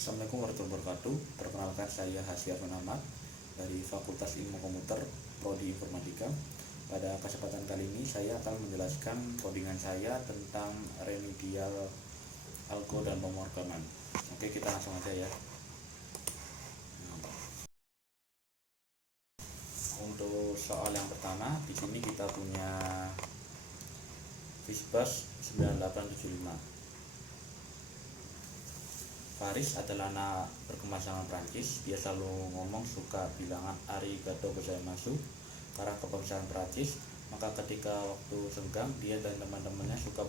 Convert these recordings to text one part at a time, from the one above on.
Assalamualaikum warahmatullahi wabarakatuh. Perkenalkan, saya Hasyar Muhammad dari Fakultas Ilmu Komputer Prodi Informatika. Pada kesempatan kali ini saya akan menjelaskan codingan saya tentang remedial algo dan pemrograman. Oke, kita langsung aja ya. Untuk soal yang pertama, di sini kita punya Fishbus 9875. Faris adalah anak berkemasangan Prancis. Dia selalu ngomong suka bilangan arigato gozaimasu karena kebangsaan Prancis. Maka ketika waktu senggang, dia dan teman-temannya suka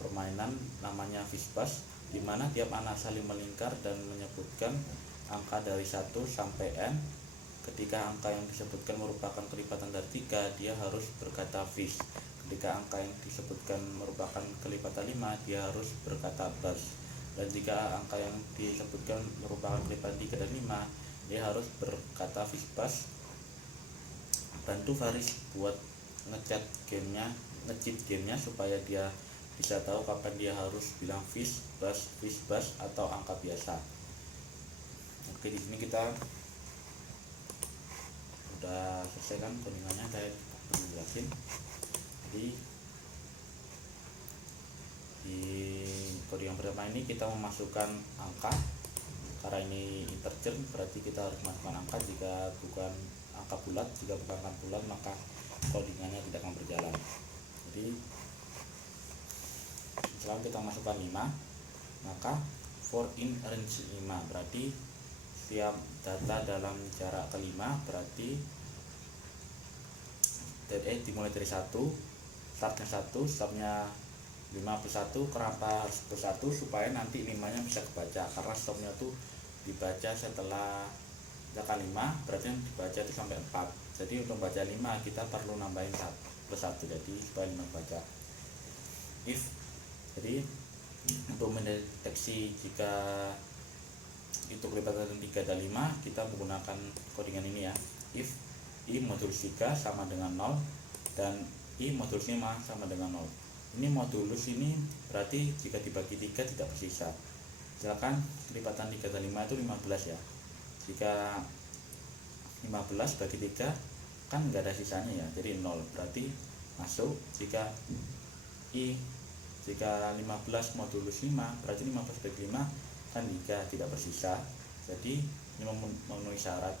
permainan namanya Fishbus, di mana tiap anak saling melingkar dan menyebutkan angka dari 1 sampai n. Ketika angka yang disebutkan merupakan kelipatan dari 3, dia harus berkata fish. Ketika angka yang disebutkan merupakan kelipatan 5, dia harus berkata bus. Dan jika angka yang disebutkan merupakan kelipatan 3 dan 5, dia harus berkata Fishbus. Bantu Faris buat ngecheat gamenya supaya dia bisa tahu kapan dia harus bilang Fishbus atau angka biasa. Oke, di sini kita udah selesai kan codingannya, saya jelasin. Jadi di kode yang pertama ini kita memasukkan angka, karena ini integer berarti kita harus masukkan angka. Jika bukan angka bulat, maka codingannya tidak akan berjalan. Jadi setelah kita masukkan 5, maka for in range 5 berarti setiap data dalam jarak kelima, berarti dimulai dari 1, startnya 1, stopnya 5 plus 1. Kenapa harus plus 1? Supaya nanti 5-nya bisa kebaca, karena stopnya tuh dibaca setelah angka 5, berarti yang dibaca itu sampai 4. Jadi untuk baca 5 kita perlu nambahin plus 1, jadi supaya 5 baca. If, jadi untuk mendeteksi jika itu kelipatan 3 dan 5, kita menggunakan codingan ini ya. If i modulus 3 sama dengan 0 dan i modulus 5 sama dengan 0. Ini modulus ini berarti jika dibagi 3 tidak bersisa. Misalkan kelipatan 3 dan 5 itu 15 ya. Jika 15 bagi 3 kan nggak ada sisanya ya, jadi 0, berarti masuk. Jika 15 modulus 5 berarti 15 bagi 5 kan 3, tidak bersisa. Jadi ini memenuhi syarat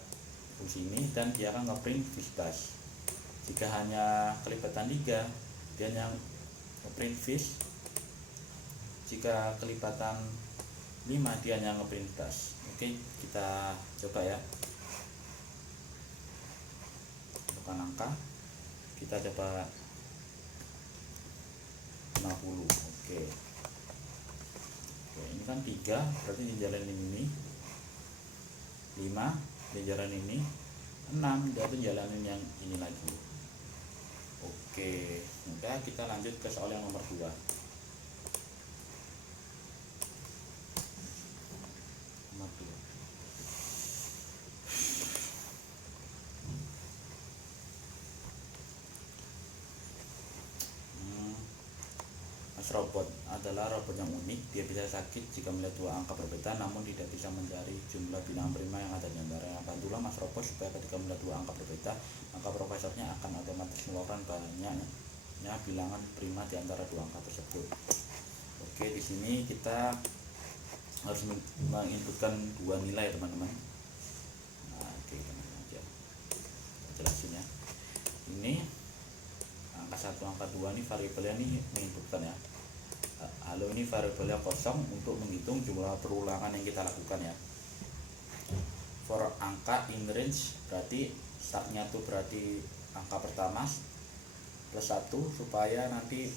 fungsi ini dan dia akan ngeprint Fishbus. Jika hanya kelipatan 3, dia hanya ngeprint fish. Jika kelipatan 5, dia hanya ngeprint bus. Oke, kita coba ya. Bukan angka, kita coba 50. Oke, ini kan 3, berarti dijalanin ini 5, dijalanin ini 6, berarti jalanin yang ini lagi. Oke, udah, kita lanjut ke soal yang nomor 2. Mas Robot adalah robot yang unik. Dia bisa sakit jika melihat dua angka berbeda, namun tidak bisa mencari jumlah bilangan prima yang ada di antaranya. Bantulah Mas Robot supaya ketika melihat dua angka berbeda, maka profesornya akan otomatis mengeluarkan banyaknya bilangan prima di antara dua angka tersebut. Oke, di sini kita harus menginputkan dua nilai teman-teman. Nah, oke, teman-teman aja jelasin ya. Ini angka 1, angka 2 ini variabelnya ini menginputkan ya. Halo, ini variabelnya kosong untuk menghitung jumlah perulangan yang kita lakukan ya. For angka in range berarti startnya tuh berarti angka pertama plus 1, supaya nanti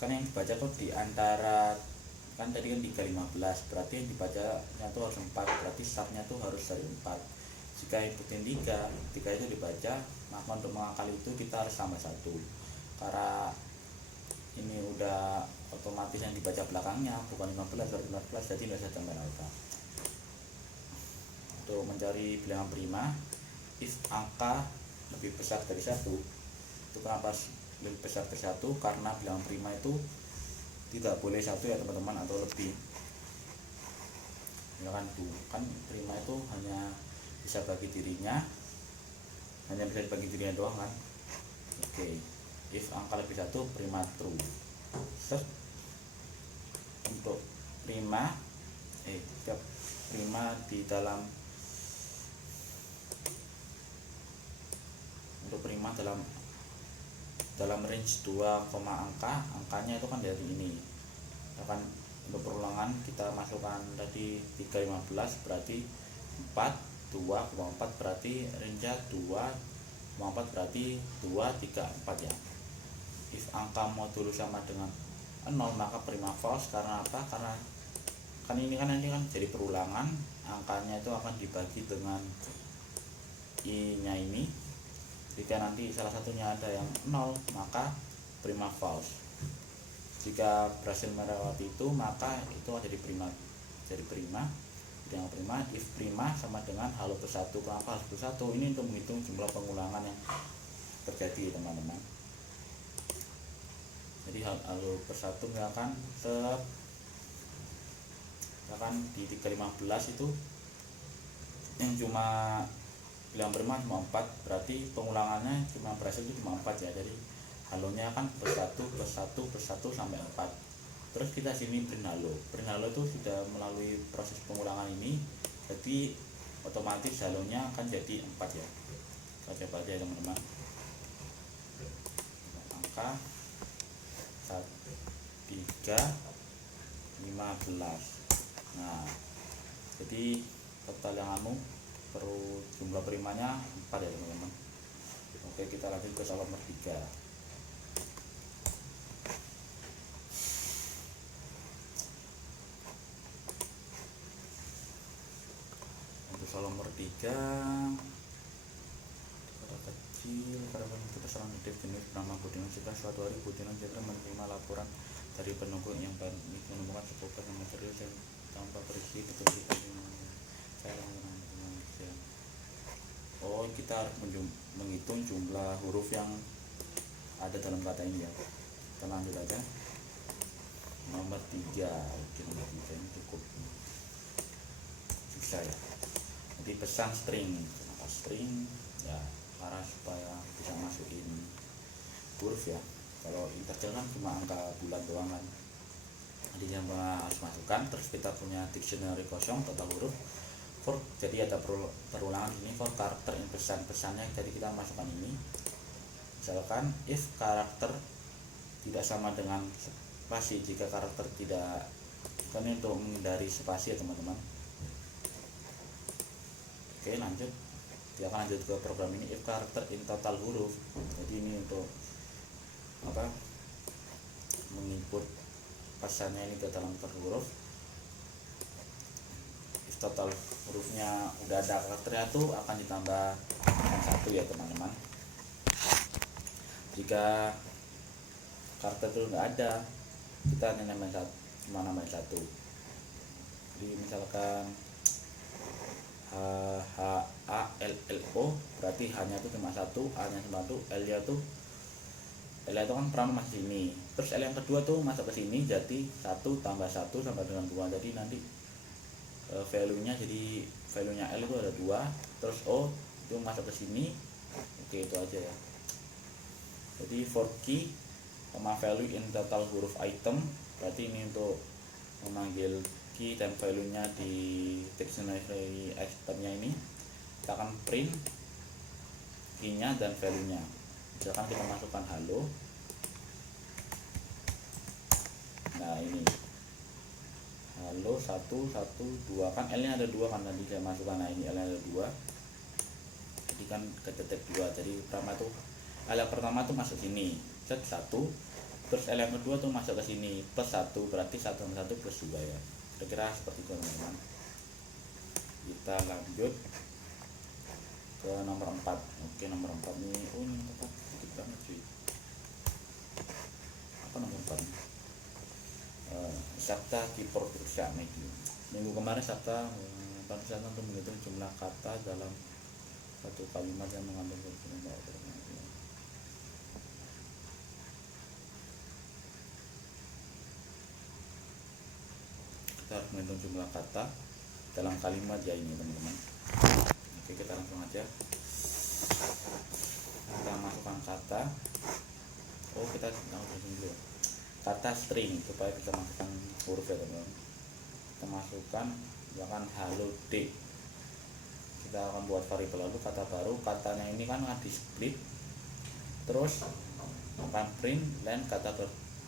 kan yang dibaca tuh di antara, kan tadi kan 315, berarti yang dibacanya tuh harus 4, berarti startnya tuh harus dari 4. Jika inputin 3 itu dibaca, maka untuk mengakali itu kita harus tambah 1. Karena ini udah otomatis yang dibaca belakangnya bukan 15 dari 15, jadi tidak usah tambah alfa. Untuk mencari bilangan prima, if angka lebih besar dari 1, itu kenapa lebih besar dari 1? Karena bilangan prima itu tidak boleh satu ya teman-teman, atau lebih. Ya kan tuh kan prima itu hanya bisa bagi dirinya, hanya bisa dibagi dirinya doang kan. Oke, if angka lebih satu prima true. Set untuk prima prima di dalam, untuk prima dalam range 2, angkanya itu kan dari ini ya kan. Untuk perulangan kita masukkan tadi 315 berarti 4, 2,4 berarti range 2,4 berarti 2, 3, 4 ya. If angka modulo sama dengan 0 maka prima false. Karena apa? Karena kan ini kan jadi perulangan, angkanya itu akan dibagi dengan i nya ini. Jika nanti salah satunya ada yang 0 maka prima false. Jika berhasil melewati itu maka itu jadi prima. Yang prima, if prima sama dengan halo plus 1. Kenapa halo plus 1? Ini untuk menghitung jumlah pengulangan yang terjadi teman-teman. Jadi halo plus 1 misalkan di 315 itu yang cuma bilang prima cuma 4, berarti pengulangannya cuma berhasil itu cuma 4 ya. Jadi halonya kan plus 1 plus 1 plus 1 sampai 4. Terus kita sini print halo itu sudah melalui proses pengulangan ini, jadi otomatis halonya akan jadi 4 ya. Kita coba aja teman-teman. Angka 315. Nah jadi total yang perlu jumlah primanya 4 ya teman-teman. Oke, kita lanjut ke soal nomor 3. Soal nomor 3, kata kecil pada kita selanjutnya jenis bernama Budino. Jika suatu hari Budino menerima laporan dari penunggu yang menemukan sebuah yang misterius yang tanpa berisi petunjuk saya manusia. Oh, kita harus menghitung jumlah huruf yang ada dalam kata ini ya. Kita lanjut aja. Nomor 3. Oke, nomor 3 ini cukup susah ya. Jadi pesan string, kenapa string ya, karena supaya bisa masukin huruf ya. Kalau integer kan cuma angka bulat doang kan, jadi yang harus masukkan. Terus kita punya dictionary kosong total huruf for, jadi ada perulangan ini for karakter in pesannya. Jadi kita masukkan ini, misalkan if karakter tidak sama dengan spasi. Jika karakter tidak, kan ini untuk menghindari spasi ya teman-teman. Oke, lanjut. Dia akan lanjut ke program ini, if karakter in total huruf. Jadi ini untuk apa? Menginput pesannya ini ke dalam huruf. If total hurufnya udah ada karakternya tuh akan ditambah 1 ya teman-teman. Jika karakter itu nggak ada, kita hanya cuma nambahin 1. Jadi misalkan HALLO berarti hanya itu cuma 1, A nya cuma 1, L nya tuh L itu kan pernah masuk sini. Terus L yang kedua tuh masuk ke sini, jadi 1 tambah 1 sama dengan 2. Jadi nanti value nya L itu ada 2. Terus O itu masuk ke sini. Oke, itu aja ya. Jadi for key value in total huruf item, berarti ini untuk memanggil key dan value nya di dictionary itemnya ini. Kita akan print key nya dan value nya. Misalkan kita masukkan halo. Nah ini halo 1, 1, 2 kan L nya ada 2 kan, tadi saya masukkan. Nah ini L nya ada 2, jadi kan kedetek 2. Jadi L yang pertama tuh masuk sini, set 1. Terus L yang kedua tuh masuk ke sini, plus 1, berarti 1 sama 1 plus 2 ya. Kira-kira seperti itu teman-teman. Kita lanjut ke nomor 4. Oke, nomor 4 ini, ini tempat sedikit banget cuy. Apa nomor 4 ini? Sabta keyboard berusaha medium. Minggu kemarin Sabta berusaha untuk menghitung jumlah kata dalam satu kalimat yang mengandung jumlah. kita harus menghitung jumlah kata dalam kalimat ya ini teman-teman. Oke, kita langsung aja. Kita masukkan kata. Kita dulu kata string supaya bisa masukkan huruf ya teman-teman. Kita masukkan misalkan halo D. Kita akan buat variabel lalu kata baru. Katanya ini kan akan di split, terus akan print dan kata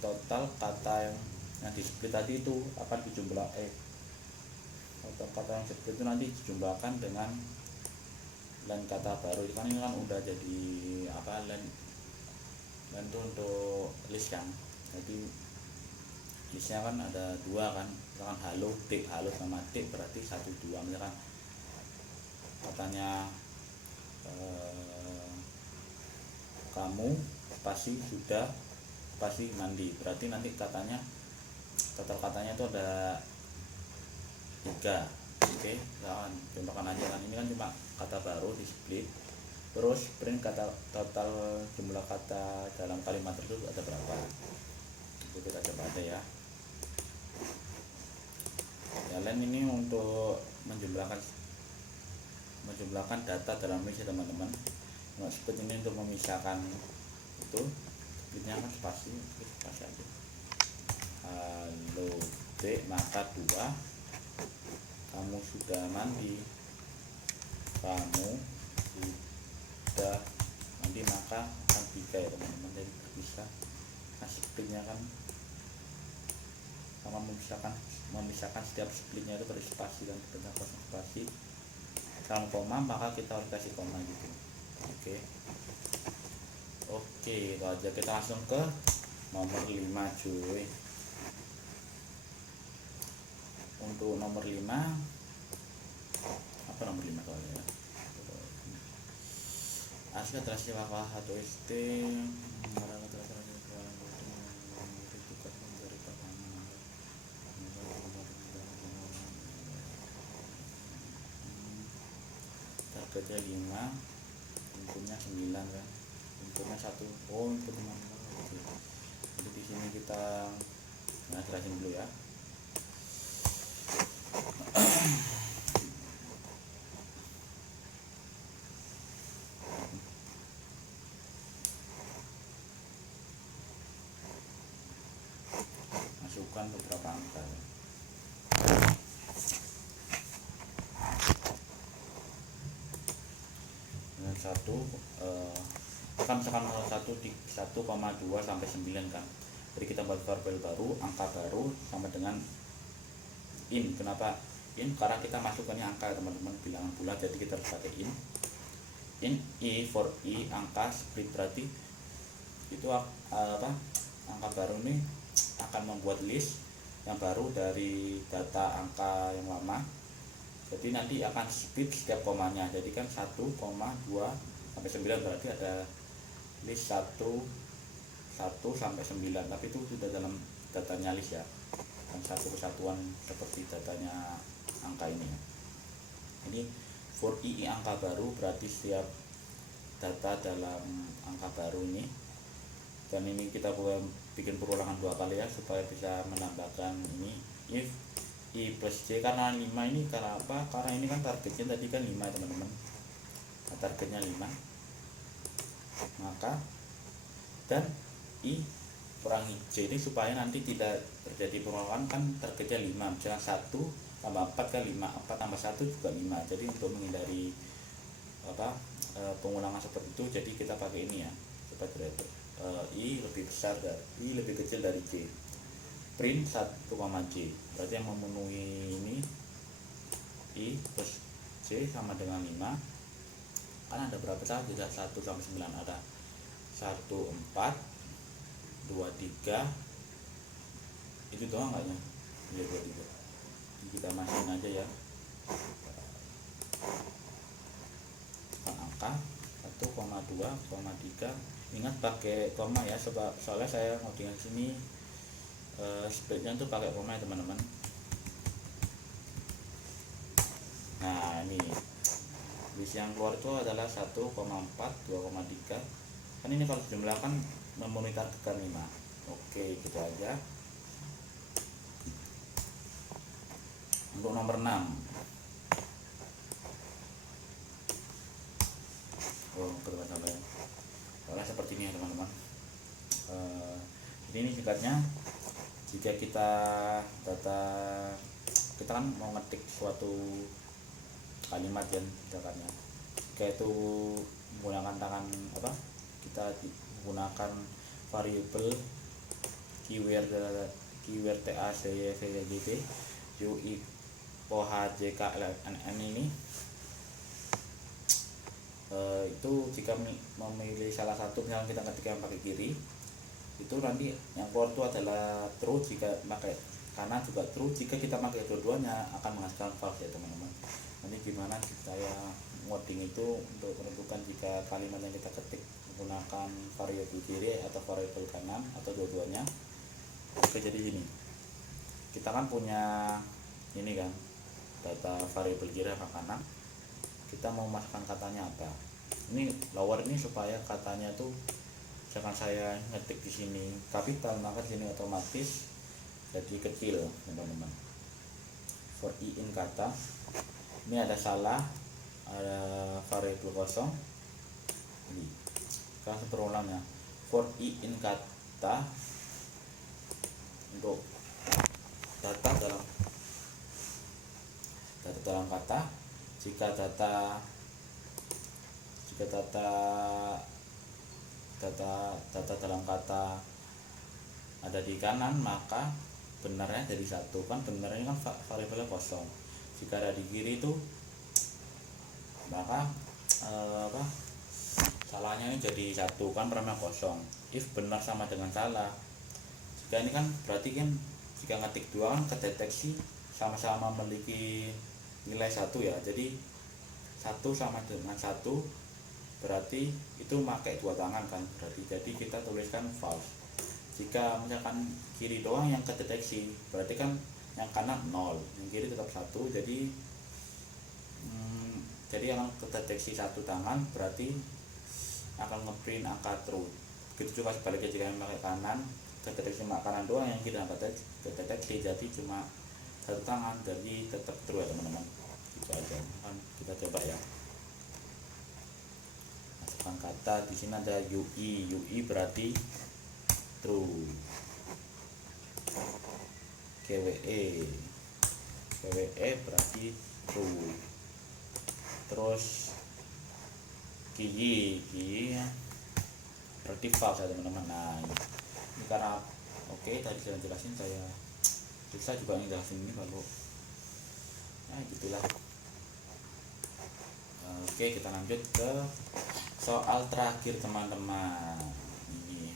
total kata yang di split tadi itu akan dijumlah kata yang split itu nanti dijumlahkan dengan len kata baru. Kan ini kan udah jadi len itu untuk list kan, jadi listnya kan ada dua kan, misalkan halo D, halo sama D berarti 1 2. Misalkan katanya kamu spasi sudah spasi mandi, berarti nanti katanya total katanya itu ada 3. Oke, jangan contohkan aja kan, ini kan cuma kata baru di split, terus print kata total jumlah kata dalam kalimat tersebut ada berapa. Itu kita coba aja ya. Len ini untuk menjumlahkan data dalam list ya teman-teman. Nah, split ini untuk memisahkan itu, splitnya kan spasi aja. Halo D maka 2, kamu sudah mandi, kamu sudah mandi maka akan 3 ya teman-teman. Jadi bisa splitnya kan sama memisahkan setiap splitnya itu dari spasi dan dengan kosong spasi dalam koma, maka kita harus kasih koma gitu. Oke, itu aja. Kita langsung ke nomor 5 cuy. Untuk nomor 5 apa nomor 5 soalnya ya, asli adalah siapa atau ST targetnya 5, inputnya 9 kan, inputnya 1. Input 5. Jadi di sini kita jelasin dulu ya. Masukkan beberapa angka. Dengan 1 kan misalkan 1,2 sampai 9 kan. Jadi kita buat variabel baru, angka baru sama dengan in. Kenapa in? Karena kita masukkannya angka teman-teman, bilangan bulat, jadi kita harus pakai in. For angka split, berarti itu angka baru ini akan membuat list yang baru dari data angka yang lama. Jadi nanti akan split setiap komanya. Jadi kan 1,2 sampai 9 berarti ada list 1 sampai 9, tapi itu sudah dalam datanya list ya, dan satu kesatuan seperti datanya angka ini ya. Ini for angka baru berarti setiap data dalam angka baru ini, dan ini kita boleh bikin perulangan 2 kali ya supaya bisa menambahkan ini if I plus J. Karena 5 ini karena apa? Karena ini kan targetnya tadi kan 5 teman-teman. Nah, targetnya 5, maka dan I kurangi J ini supaya nanti tidak terjadi perulangan. Kan targetnya 5, misalnya 1 tambah 4 kan 5, 4 tambah 1 juga 5. Jadi untuk menghindari pengulangan seperti itu, jadi kita pakai ini ya, supaya I lebih besar I lebih kecil dari J. Print 1, J, berarti yang memenuhi ini I plus J sama dengan 5. Kan ada berapa saja? 1 sampai 9 ada 1, 4, 2, 3, itu doang kayaknya. Ya 2, 3. Kita masukin aja ya angka 1,2, 3. Ingat pakai koma ya, soalnya saya mau tinggal sini splitnya tuh pakai koma ya teman-teman. Nah ini list yang keluar itu adalah 1,4, 2,3. Kan ini kalau dijumlahkan memenuhi target kan 5. Oke, gitu aja. Untuk nomor 6. Oh, kedua sampai. Soalnya seperti ini ya teman-teman. Jadi ini singkatnya, jika kita kan mau ngetik suatu kalimat ya, misalkannya jika itu menggunakan tangan kita menggunakan variabel keyword TACYFGT UI OHJKLNN ini, itu jika memilih salah satu, misalnya kita ketik yang pakai kiri, itu nanti yang keluar itu adalah true, jika pakai kanan juga true, jika kita pakai dua-duanya akan menghasilkan false ya teman-teman. Nanti gimana saya ngoding itu untuk menentukan jika kalimat yang kita ketik menggunakan variabel kiri atau variabel kanan atau dua-duanya. Oke, jadi gini, kita kan punya ini kan data variabel kiri atau kanan, kita mau masukkan katanya apa. Ini lower ini supaya katanya tuh, misalkan saya ngetik di sini kapital, maka di sini otomatis jadi kecil teman-teman. For i in kata, ini ada salah, ada variabel kosong. Ini kita berulangnya. For i in kata, untuk data dalam kata, jika data dalam kata ada di kanan, maka benarnya jadi 1, kan benarnya kan variabelnya kosong. Jika ada di kiri itu, maka salahnya ini jadi 1, kan benarnya kosong. If benar sama dengan salah, jika ini kan berarti kan jika ngetik 2 kan kedeteksi sama-sama memiliki nilai 1 ya. Jadi 1 sama dengan 1 berarti itu pakai 2 tangan kan, berarti jadi kita tuliskan false. Jika misalkan kiri doang yang kedeteksi, berarti kan yang kanan 0, yang kiri tetap 1. Jadi yang kedeteksi 1 tangan berarti akan ngeprint angka true. Begitu juga sebaliknya, jika yang pakai kanan kedeteksi kanan doang, yang kiri kedeteksi, jadi cuma 1 tangan, jadi tetap true ya teman-teman. Itu aja kan, kita coba ya. Masukkan kata, di sini ada UI berarti true. KWE berarti true. Terus KY berarti false ya teman-teman. Nah, ini karena tadi saya jelasin, saya bisa juga ngejelasin ini kalau gitulah. Kita lanjut ke soal terakhir teman-teman. Ini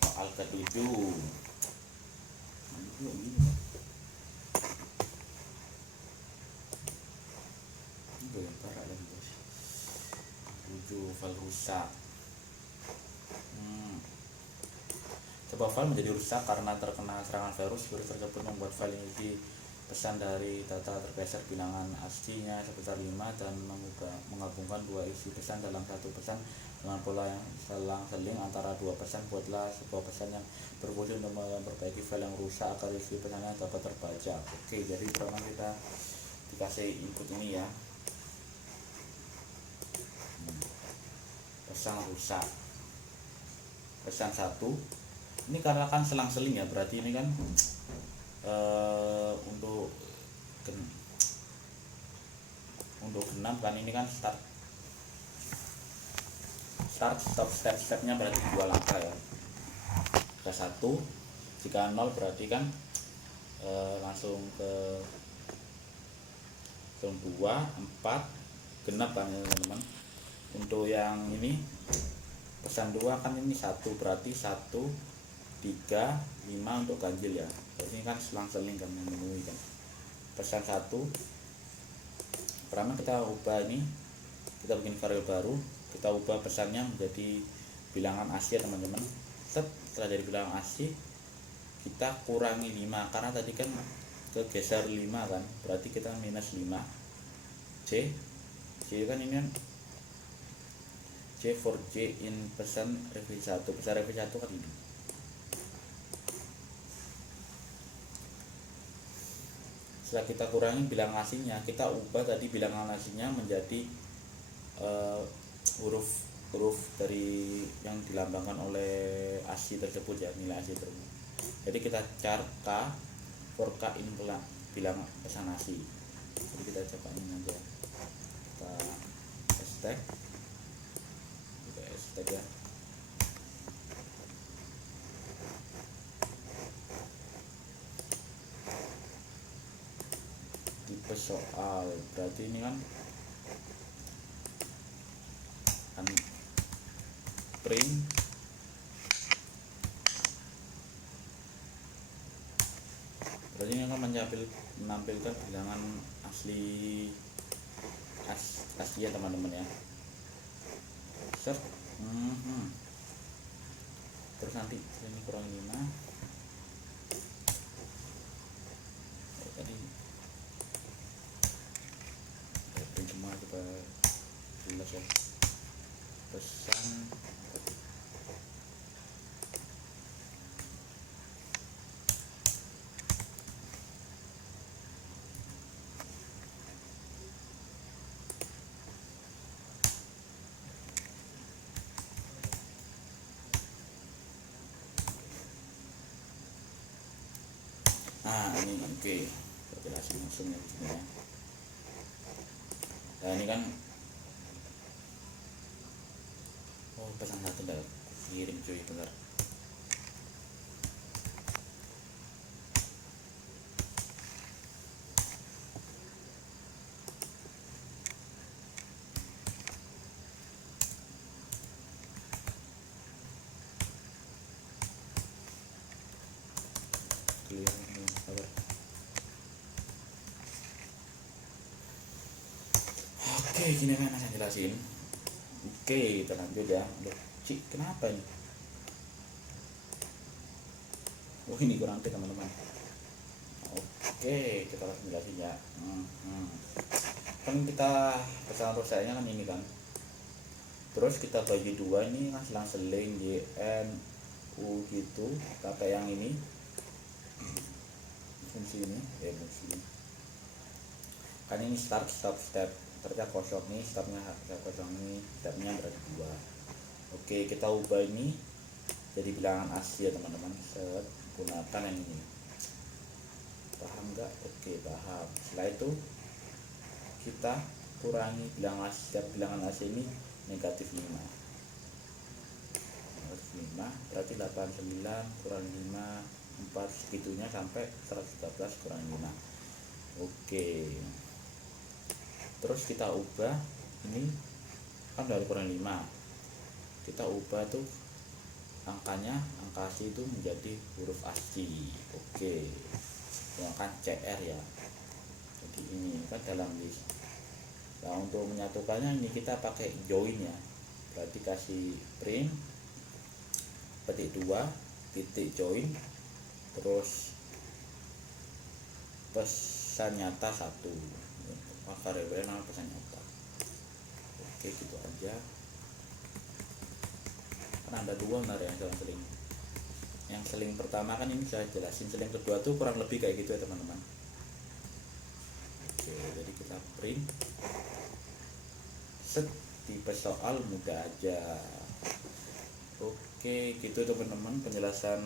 soal ke-7. File rusak. Coba file menjadi rusak karena terkena serangan virus. Virus tersebut membuat file ini pesan dari data tergeser bilangan aslinya sebesar 5 dan menggabungkan 2 isi pesan dalam satu pesan dengan pola yang selang-seling antara 2 pesan. Buatlah sebuah pesan yang berfungsi untuk memperbaiki file yang rusak agar isi pesannya dapat terbaca. Oke, jadi pertama kita dikasih input ini ya, pesan rusak, pesan 1. Ini karena kan selang-seling ya, berarti ini kan untuk genap kan, ini kan start stop stepnya berarti 2 langkah ya. Ke 1, jika 0 berarti kan langsung ke 2, 4 genap kan ya teman-teman. Untuk yang ini pesan 2 kan ini 1, berarti 1, 3, 5 untuk ganjil ya. Ini kan selang-seling kan memenuhi kan. Pesan 1 pertama kita ubah ini, kita bikin variabel baru, kita ubah pesannya menjadi bilangan asli ya teman-teman. Setelah dari bilangan asli kita kurangi 5 karena tadi kan kegeser 5 kan, berarti kita minus 5. C kan ini kan C for J in pesan revisi 1. Pesan revisi 1 kan ini. Setelah kita kurangi bilangan aslinya, kita ubah tadi bilangan aslinya menjadi huruf dari yang dilambangkan oleh ASCII tersebut ya, nilai ASCII tersebut. Jadi kita char K for K ini bilang pesan ASCII. Jadi kita coba ini aja, kita hashtag ya. Tipe soal berarti ini kan print berarti ini akan menampilkan bilangan asli ya teman-teman ya. Set. Terus nanti ini kurang 5 tadi print semua coba jelas ya. Pesan ini oke. Kita jelasin langsung ya di ya. Nah ini kan pesan satu udah kirim cuy, bentar. Oke, gini kan saya jelasin. Oke, kita lanjut ya. Cik, kenapa ini? Oh, ini kurang T teman-teman. Oke, kita langsung jelasin ya. Kan kita pesan prosesnya kan ini kan. Terus kita bagi dua, ini kan selang-seling JN U gitu. Pakai yang ini. Fungsi ini, fungsi ini. Kan ini start stop step. Ternyata kosong nih, stepnya kosong nih, stepnya berarti 2. Oke, kita ubah ini jadi bilangan asli ya teman-teman. Set, gunakan yang ini. Paham nggak? Oke, paham. Setelah itu kita kurangi bilangan setiap bilangan asli ini negatif 5. Negatif 5 berarti 89 kurang 5 4 segitunya sampai 113 kurang 5. Oke. Terus kita ubah ini kan dari kurang 5, kita ubah tuh angkanya, angka asli itu menjadi huruf ASCII. Oke, yang kan CR ya. Jadi ini kan dalam list. Nah untuk menyatukannya ini kita pakai join ya. Berarti kasih print petik 2 titik join, terus pesan nyata 1, variabel nama pesan nyata. Oke, gitu aja. Kan ada 2 benar ya seling. Yang seling pertama kan ini saya jelasin, seling kedua tuh kurang lebih kayak gitu ya teman-teman. Oke, jadi kita print. Set, tipe soal mudah aja. Oke, gitu teman-teman penjelasan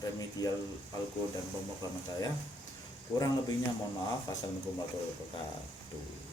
remedial algo dan pemrograman saya. Kurang lebihnya mohon maaf. Assalamualaikum warahmatullahi wabarakatuh.